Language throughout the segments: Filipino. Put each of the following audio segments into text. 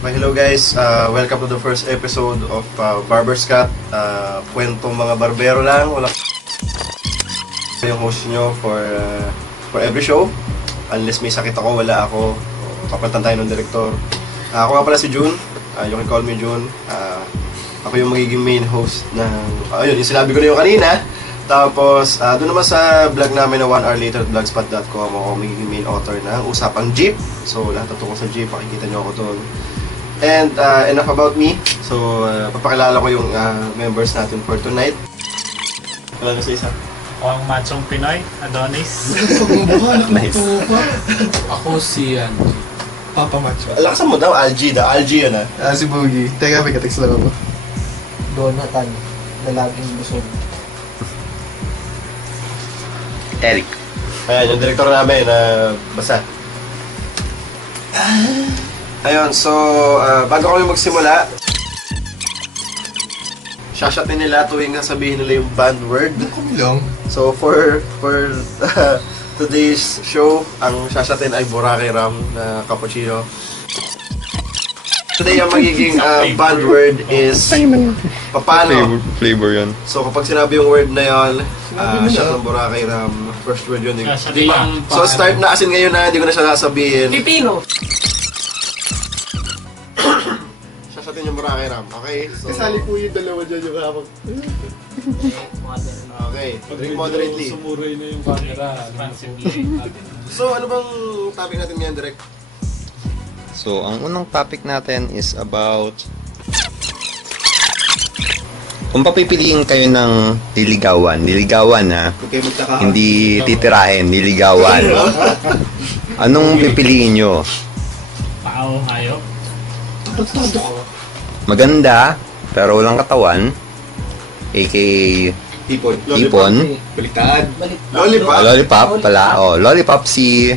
Hello guys, welcome to the first episode of Barber's Cut. Kwentong mga barbero lang, wala yung host nyo for every show. Unless may sakit ako, wala ako. Papalitan tayo ng director. Ako nga pala si June, you can call me June. Ako yung magiging main host ng, ayun, yung sinabi ko na yung kanina. Tapos, doon naman sa vlog namin na 1 hour later at vlogspot.com, ako magiging main author ng Usapang Jeep. So, lahat tungkol sa Jeep, makikita nyo ako doon. And enough about me. So, papakilala ko yung members natin for tonight. Wala na sa isa. Ako ang machong Pinoy, Adonis. Nice. Ako si Papa Macho. Lakasan mo daw, Algie. Algie yun Si Boogie. Teka, may katext lang ako. Donatan, na laging busog. Eric. Ayan, yung director namin na basa. Ayun, so, bago kami magsimula, shashotin nila tuwing sabihin nila yung band word. Kami lang. So, for today's show, ang shashotin ay Boracay Ram na cappuccino. Today, ang magiging band word is papano. Flavor yun. So, kapag sinabi yung word na yun, shot ng Boracay Ram, first word yun. Diba? So, start na asin ngayon na, hindi ko na siya nasabihin. Pipino! Shashotin yung Boracay Ram, okay? So, Kasali po yung dalawa dyan yung hapag. okay, drink moderately. Sumuray na yung camera. So, ano bang topic natin ngayon, Direk? So, ang unang topic natin is about kung papipiliin kayo ng niligawan ha, hindi titirahin, niligawan. Anong pipiliin nyo? Pao, hayop. Maganda, pero walang katawan, aka hipon. Baliktad. Lollipop? Lollipop pala. Lollipop si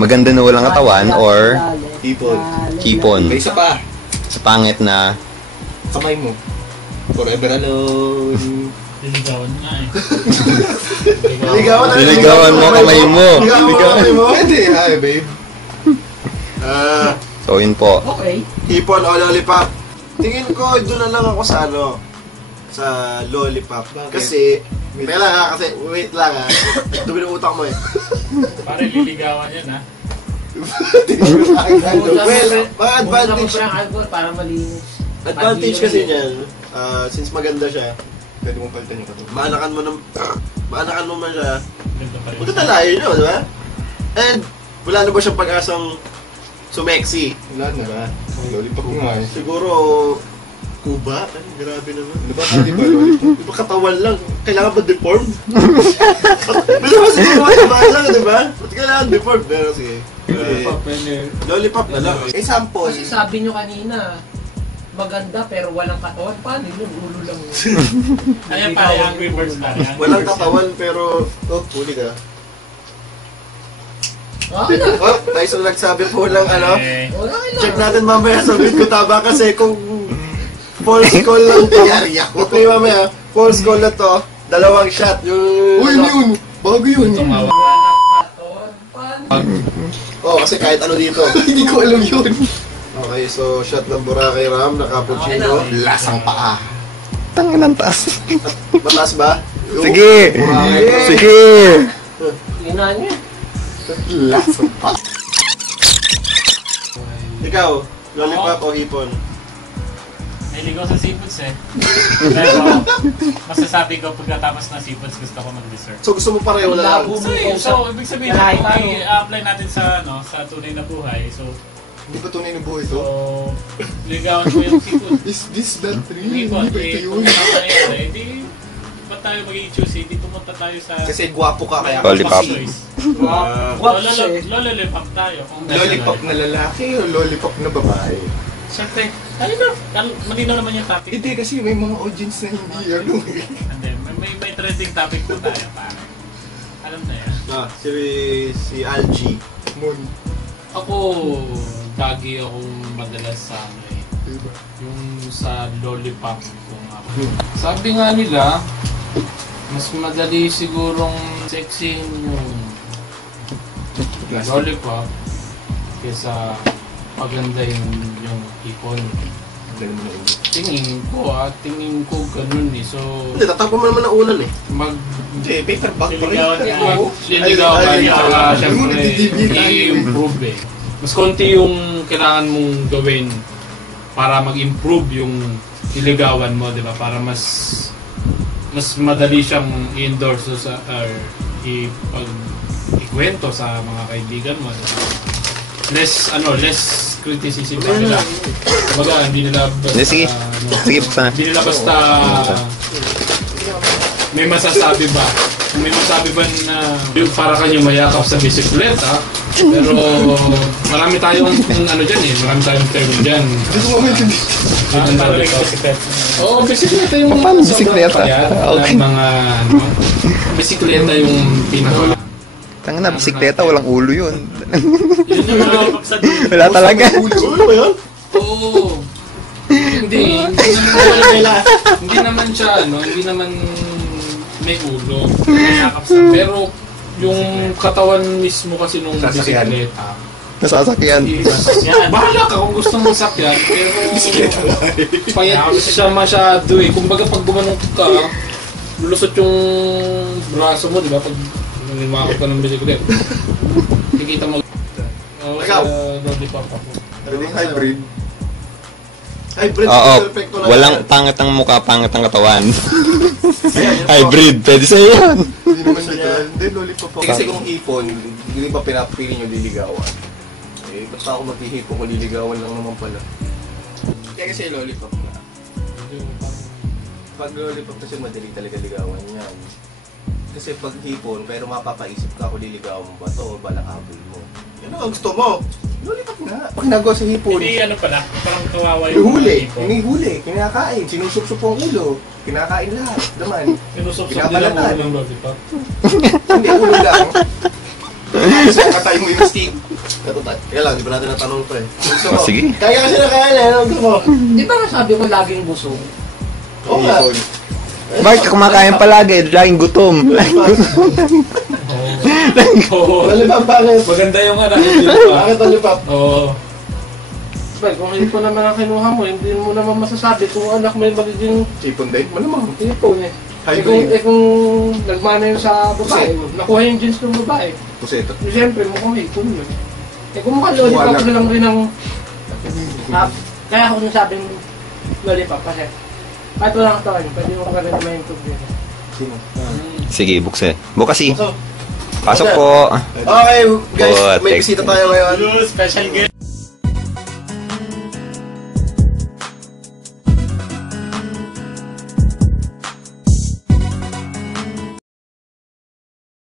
maganda na walang katawan or hipon. May isa pa. Sa pangit na Kamay mo. Forever alone. Liligawan nga eh. niligawan mo kamay mo. Ligawan mo? Pwede, hi babe. So, yun po. Okay. Hipon o lollipop? Tingin ko, doon na lang ako sa sa lollipop. Bakit? Kasi, wait lang ha. Dumi ng utak mo eh. Pare liligawan yan ha. Well, mga advantage. Para malinis. Advantage kasi niyan, since maganda siya, Pwede mong palitan yung kato. maanakan mo man siya, Ganda pa rin. magkatalayo nyo, di ba? And, wala na ba siyang pag-asang sumexy? Wala na. Diba? Lollipop nga eh. Siguro, kuba? Ay, grabe naman. Ano ba? Hindi ba lollipop? Di ba katawan lang? Kailangan ba deform? Wala ba siguro katawan lang, di ba? Ba't kailangan deform? Pero sige. Lollipop na lang. Example. Kasi sabi nyo kanina, maganda pero walang katawan. Paano yun? Ulo lang. Ayan pare, Angry Birds pare. Walang katawan pero, huli ka. Okay na. Tayo sa nagsabi po lang Eh, Okay na. check natin mamaya sa ko tama kasi kung false call lang to. Okay mamaya, false call na to, dalawang shot. Yung... Uy, yun! Bago yun! tumawa. Kasi kahit ano dito. Hindi ko alam yun. Okay, so shot ng Boracay Ram na cappuccino. Lasang paa. Tanginan taas. Mataas ba? Sige! Boracay. Sige! Tingnan nyo. Lasang paa. Ikaw, lollipop o hipon? Niligaw sa seafoods eh. Pero, masasabi ko pagkatapos ng seafoods gusto ko mag-dessert. So gusto mo pareho na lang? So, ibig sabihin Kahit kung ano. i-apply natin sa sa tunay na buhay. So, Hindi pa tunay na buhay so to. ligawan ko yung seafood. Is this that real? Hindi Hindi ba ito yun? Kung ano nangyari, di ba't tayo magiging choosy? Di pumunta tayo sa Kasi gwapo ka kaya Lollipop. choice. Guwapo siya eh. Lollipop tayo. Kung Lollipop na lalaki o lollipop na babae? Siyempre, malinaw naman yung topic. Hindi kasi may mga audience na hindi ano eh. And then, may trending topic po tayo para. Alam na yan. Si Algie. Mon. Ako, lagi akong madalas sa Diba? yung sa lollipop kung ako. Sabi nga nila, mas madali sigurong sexy yung lollipop kesa mapapaganda yung ipon. Ganun mo na ulo. Tingin ko ganun eh. So, Hindi, tatapon mo naman ang ulan eh. Hindi, paper bag pa rin. Liligawan niya. Oo. liligawan Ay, tsaka ay, syempre nagdi-deviate tayo. i-improve eh. Mas konti yung kailangan mong gawin para mag-improve yung liligawan mo, di ba? Para mas madali siyang i-endorse sa or ikwento sa mga kaibigan mo, di ba? Less criticism sa nila. Kumbaga, hindi nila basta Sige. Sige, buksan na. hindi nila basta may masasabi ba? May masasabi ba na yung para kanyang mayakap sa bisikleta? Pero marami tayong ano dyan eh. Marami tayong term dyan. Hindi ko maintindihan. Ang tawag ito. Oo, bisikleta yung Paano sobrang bisikleta? payat. Okay. Mga ano, bisikleta yung pinaka. Tanga na, bisikleta, walang ulo yun. Yun yung mga Wala talaga. Ulo ba yan? Oo. Hindi naman siya, ano, hindi naman may ulo. Pero yung katawan mismo kasi nung Sasakyan. bisikleta. Nasasakyan. Bahala ka kung gusto mong sakyan, pero payat siya masyado eh. Kumbaga pag gumanong ka, lulusot yung braso mo, di ba? Pag lumakot ka ng bisikleta. Kikita mo. Ikaw? Lollipop ako. Ano yung hybrid? Hybrid, Oo, perfecto lang walang yan. pangat ang mukha, pangat ang katawan. Hybrid, pwede sa'yo yan. Hindi naman literal. Hindi, lollipop ako. Kasi kung hipon, hindi pa pinapili nyo liligawan. Eh, basta ako maghihipon ko liligawan lang naman pala. Kaya kasi lollipop nga. Pag lollipop kasi madali talaga ligawan yan. Kasi pag hipon, pero mapapaisip ka kung liligawan mo ba to o balang habol mo. Yan ang gusto mo. Lollipop nga. Pag nagawa sa hipon, Hindi ano pala, parang kawawa yung yung huli, tipo. hinihuli, kinakain, sinusupsup ang ulo, kinakain lahat, daman. Sinusubsob nila Binabalatan. mo ng lollipop. Hindi, ulo lang. Gusto ko katay mo yung stick. Kaya lang, di ba natin natanong pa eh. Gusto Oh, ko. sige. Kaya kasi nakain eh, ano gusto mo? Di ba nasabi ko laging busog? Oo nga. Hipon. Bakit ka kumakain palagi? Laging gutom. Oo. Lollipop, bakit? Maganda yung ano, yung lollipop. Bakit lollipop? Oo. Well, kung hindi ko naman ang kinuha mo, hindi mo naman masasabi kung anak mo yung magiging Hipon din? Malamang. tipon eh. Hybrid. Kung nagmana yun sa babae, nakuha yung jeans ng babae. Puseto. Siyempre, mukhang hipon yun. Eh kung mukhang lollipop Wala. na lang rin ang... kaya ako nasabing lollipop kasi kahit walang katawan, pwede mo ka rin ma-improve yun. Sino? Sige, bukse. Bukasi. So, Pasok po. okay, guys, may Putek. bisita tayo ngayon. Hello, special guest.